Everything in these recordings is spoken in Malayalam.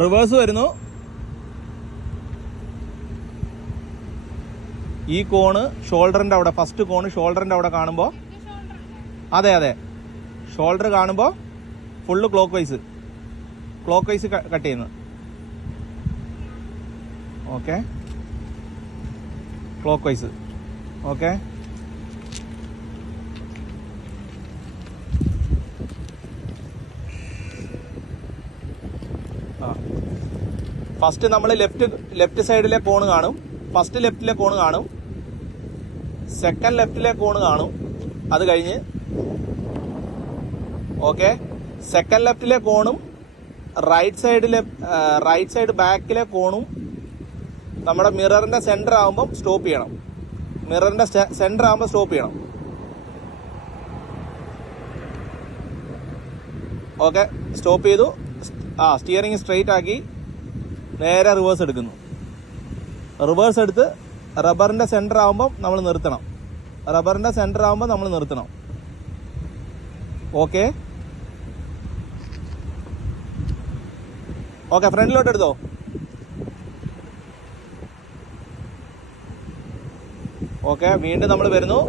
റിവേഴ്സ് വരുന്നു. ഈ കോണ് ഷോൾഡറിന്റെ അവിടെ, ഫസ്റ്റ് കോണ് ഷോൾഡറിന്റെ അവിടെ കാണുമ്പോൾ, അതെ ഷോൾഡർ കാണുമ്പോൾ ഫുള്ള് ക്ലോക്ക് വൈസ് കട്ട് ചെയ്യുന്നു. Okay, clock vice. Okay, first നമ്മൾ ലെഫ്റ്റ് സൈഡിലെ കോണ് കാണും. ഫസ്റ്റ് ലെഫ്റ്റിലെ കോണ് കാണും, സെക്കൻഡ് ലെഫ്റ്റിലെ കോണ് കാണും. അത് കഴിഞ്ഞ് ഓക്കെ, സെക്കൻഡ് ലെഫ്റ്റിലെ കോണും റൈറ്റ് സൈഡ് ബാക്കിലെ കോണും നമ്മുടെ മിററിന്റെ സെന്റർ ആകുമ്പോൾ സ്റ്റോപ്പ് ചെയ്യണം. മിററിന്റെ സെന്റർ ആകുമ്പോൾ സ്റ്റോപ്പ് ചെയ്യണം. ഓക്കെ, സ്റ്റോപ്പ് ചെയ്തു. സ്റ്റിയറിംഗ് സ്ട്രെയിറ്റ് ആക്കി നേരെ റിവേഴ്സ് എടുക്കുന്നു. റിവേഴ്സ് എടുത്ത് റബ്ബറിന്റെ സെന്റർ ആകുമ്പോൾ നമ്മൾ നിർത്തണം. ഓക്കെ, ഫ്രണ്ടിലോട്ട് എടുത്തോ. ഓക്കെ, വീണ്ടും നമ്മൾ വരുന്നു.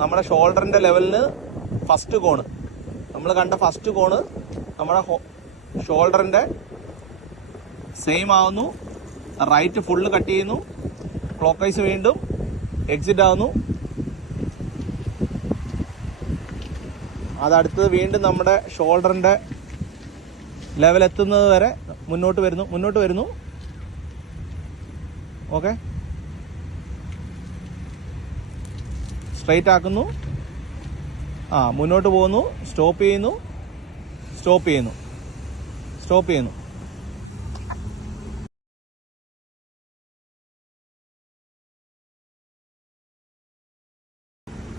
നമ്മുടെ ഷോൾഡറിന്റെ ലെവലിന് ഫസ്റ്റ് കോണ്, നമ്മൾ കണ്ട ഫസ്റ്റ് കോണ് നമ്മുടെ ഷോൾഡറിന്റെ സെയിം ആവുന്നു. റൈറ്റ് ഫുള്ള് കട്ട് ചെയ്യുന്നു. ക്ലോക്ക് വൈസ് വീണ്ടും എക്സിറ്റ് ആവുന്നു. അതടുത്തത് വീണ്ടും നമ്മുടെ ഷോൾഡറിന്റെ ലെവൽ എത്തുന്നത് വരെ മുന്നോട്ട് വരുന്നു. ഓക്കെ, സ്ട്രൈറ്റ് ആക്കുന്നു. മുന്നോട്ട് പോകുന്നു. സ്റ്റോപ്പ് ചെയ്യുന്നു.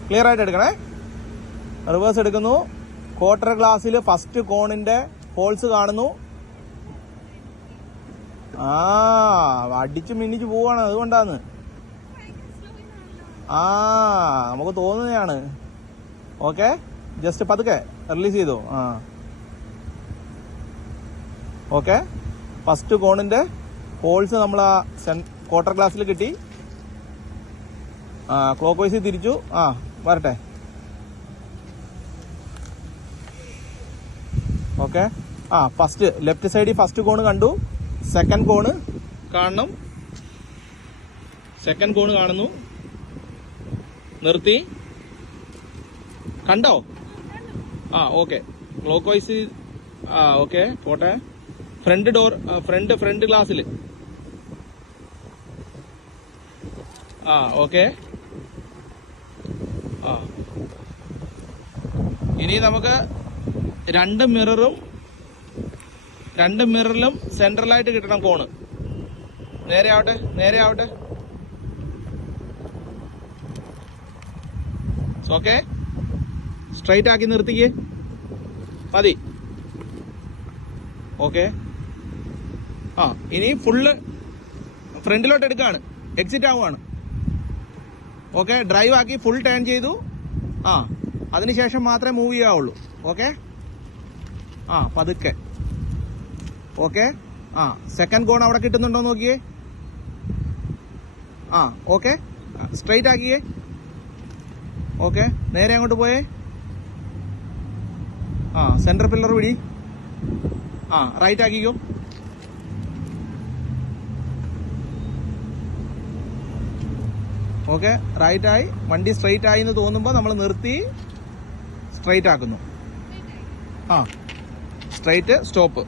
ക്ലിയർ ആയിട്ട് എടുക്കണേ. റിവേഴ്സ് എടുക്കുന്നു. ക്വാർട്ടർ ഗ്ലാസ്സിൽ ഫസ്റ്റ് കോണിന്റെ ഹോൾസ് കാണുന്നു. അടിച്ചു മിന്നിച്ചു പോവാണ്, അതുകൊണ്ടാണ്. നമുക്ക് തോന്നുന്നതാണ്. ഓക്കെ, ജസ്റ്റ് പതുക്കെ റിലീസ് ചെയ്തു. ഓക്കെ, ഫസ്റ്റ് കോണിന്റെ ഹോൾസ് നമ്മൾ ആ ക്വാർട്ടർ ഗ്ലാസ്സിൽ കിട്ടി. ക്ലോക്ക് വൈസ് തിരിച്ചു. വരട്ടെ. ഓക്കെ, ഫസ്റ്റ് ലെഫ്റ്റ് സൈഡിൽ ഫസ്റ്റ് കോണ് കണ്ടു. സെക്കൻഡ് കോണ് കാണണം. സെക്കൻഡ് കോണ് കാണുന്നു. നിർത്തി. കണ്ടോ? Okay, clock vice. ഓക്കെ, പോട്ടെ. ഫ്രണ്ട് ഡോർ, ഫ്രണ്ട് ഗ്ലാസ്സിൽ. ഓക്കെ. ഇനി നമുക്ക് രണ്ട് മിററിലും സെൻട്രലായിട്ട് കിട്ടണം കോണ്. നേരെ ആവട്ടെ. ഓക്കെ, സ്ട്രൈറ്റ് ആക്കി നിർത്തിക്കേ മതി. ഓക്കെ, ഇനി ഫുള്ള് ഫ്രണ്ടിലോട്ട് എടുക്കുകയാണ്. എക്സിറ്റ് ആവുകയാണ്. ഓക്കെ, ഡ്രൈവ് ആക്കി ഫുൾ ടേൺ ചെയ്തു. അതിനുശേഷം മാത്രമേ മൂവ് ചെയ്യാവുള്ളൂ. ഓക്കെ, പതുക്കെ. ഓക്കെ, സെക്കൻഡ് കോൺ അവിടെ കിട്ടുന്നുണ്ടോ നോക്കിയേ. Okay, straight ആക്കിയേ. ഓക്കെ, നേരെ അങ്ങോട്ട് പോയേ. സെന്റർ പില്ലർ പിടി. റൈറ്റ് ആക്കിക്കോ. ഓക്കെ, റൈറ്റ് ആയി. വണ്ടി സ്ട്രൈറ്റ് ആയി എന്ന് തോന്നുമ്പോൾ നമ്മൾ നിർത്തി സ്ട്രൈറ്റ് ആക്കുന്നു. Straight stop.